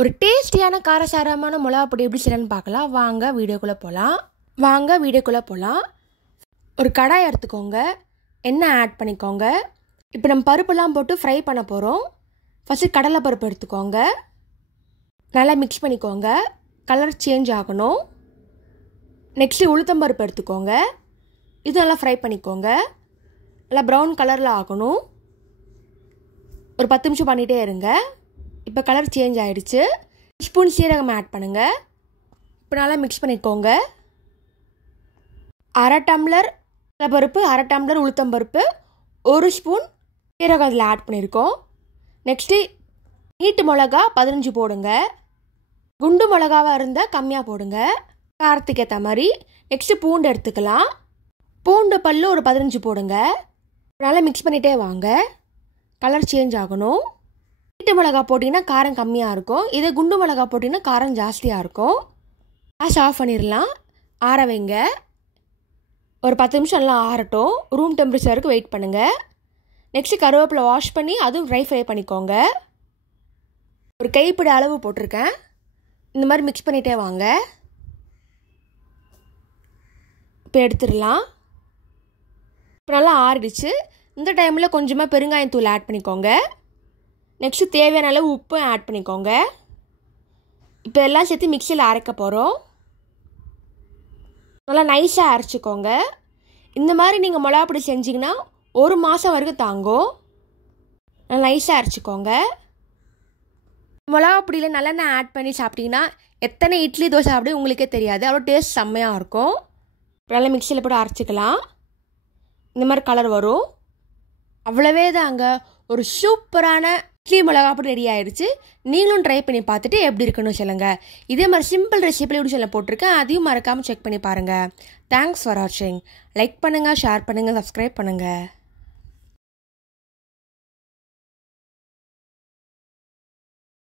ஒரு டேஸ்டியான காரசாரமான மிளகா பொடி எப்படி செய்யலான்னு பார்க்கலாம். வாங்க வீடியோக்குள்ளே போகலாம். ஒரு கடாய் எடுத்துக்கோங்க, எண்ணெய் ஆட் பண்ணிக்கோங்க. இப்போ நம்ம பருப்புலாம் போட்டு ஃப்ரை பண்ண போகிறோம். ஃபஸ்ட்டு கடலை பருப்பு எடுத்துக்கோங்க, நல்லா மிக்ஸ் பண்ணிக்கோங்க, கலர் சேஞ்ச் ஆகணும். நெக்ஸ்ட்டு உளுத்தம்பருப்பு எடுத்துக்கோங்க, இது நல்லா ஃப்ரை பண்ணிக்கோங்க, நல்லா ப்ரௌன் கலரில் ஆகணும். ஒரு 10 நிமிஷம் பண்ணிகிட்டே இருங்க. இப்போ கலர் சேஞ்ச் ஆகிடுச்சு. ஸ்பூன் சீரகம் ஆட் பண்ணுங்கள். இப்போ நல்லா மிக்ஸ் பண்ணிக்கோங்க. 1/2 டம்ளர் பருப்பு, 1/2 டம்ளர் உளுத்தம்பருப்பு, 1 ஸ்பூன் சீரகம் அதில் ஆட் பண்ணியிருக்கோம். நெக்ஸ்ட்டு நீட்டு மிளகா 15 போடுங்க. குண்டு மிளகாவாக இருந்தால் கம்மியாக போடுங்க, காரத்துக்கு ஏற்ற மாதிரி. நெக்ஸ்ட்டு பூண்டு எடுத்துக்கலாம். பூண்டு பல் ஒரு 15 போடுங்க. நல்லா மிக்ஸ் பண்ணிகிட்டே வாங்க, கலர் சேஞ்ச் ஆகணும். நீட்டு மிளகா போட்டிங்கன்னா காரம் கம்மியாக இருக்கும், இதே குண்டு மிளகா போட்டிங்கன்னா காரம் ஜாஸ்தியாக இருக்கும். கேஸ் ஆஃப் பண்ணிடலாம், ஆற வைங்க. ஒரு 10 நிமிஷம் நல்லா ஆறட்டும். ரூம் டெம்பரேச்சருக்கு வெயிட் பண்ணுங்கள். நெக்ஸ்ட்டு கருவேப்பிலை வாஷ் பண்ணி அதுவும் ட்ரை ஃப்ரை பண்ணிக்கோங்க. ஒரு கைப்பிடி அளவு போட்டிருக்கேன். இந்த மாதிரி மிக்ஸ் பண்ணிகிட்டே வாங்க. இப்போ எடுத்துடலாம். இப்போ நல்லா ஆறிடுச்சு. இந்த டைமில் கொஞ்சமாக பெருங்காயத்தூள் ஆட் பண்ணிக்கோங்க. நெக்ஸ்ட்டு தேவையான அளவு உப்பு ஆட் பண்ணிக்கோங்க. இப்போ எல்லாம் சேர்த்து மிக்சியில் அரைக்க போகிறோம். நல்லா நைஸாக அரைச்சிக்கோங்க. இந்த மாதிரி நீங்கள் மிளகா பொடி செஞ்சிங்கன்னா 1 மாதம் வரைக்கும் தாங்கும். நல்லா நைஸாக அரைச்சிக்கோங்க. மிளகா பொடியில் நல்லெண்ணெய் ஆட் பண்ணி சாப்பிட்டிங்கன்னா எத்தனை இட்லி தோசை சாப்பிட்டு உங்களுக்கே தெரியாது, அவ்வளோ டேஸ்ட் செம்மையாக இருக்கும். நல்லா மிக்சியில் போட்டு அரைச்சிக்கலாம். இந்த மாதிரி கலர் வரும். அவ்வளவே தாங்க, ஒரு சூப்பரான இட்லி மிளகா பொடி ரெடி ஆகிடுச்சு. நீங்களும் ட்ரை பண்ணி பார்த்துட்டு எப்படி இருக்குன்னு சொல்லுங்கள். இதே மாதிரி சிம்பிள் ரெசிபியில் எப்படி சொல்ல போட்டிருக்கேன், அதையும் மறக்காமல் செக் பண்ணி பாருங்கள். தேங்க்ஸ் ஃபார் வாட்சிங். லைக் பண்ணுங்கள், ஷேர் பண்ணுங்கள், சப்ஸ்கிரைப் பண்ணுங்கள்.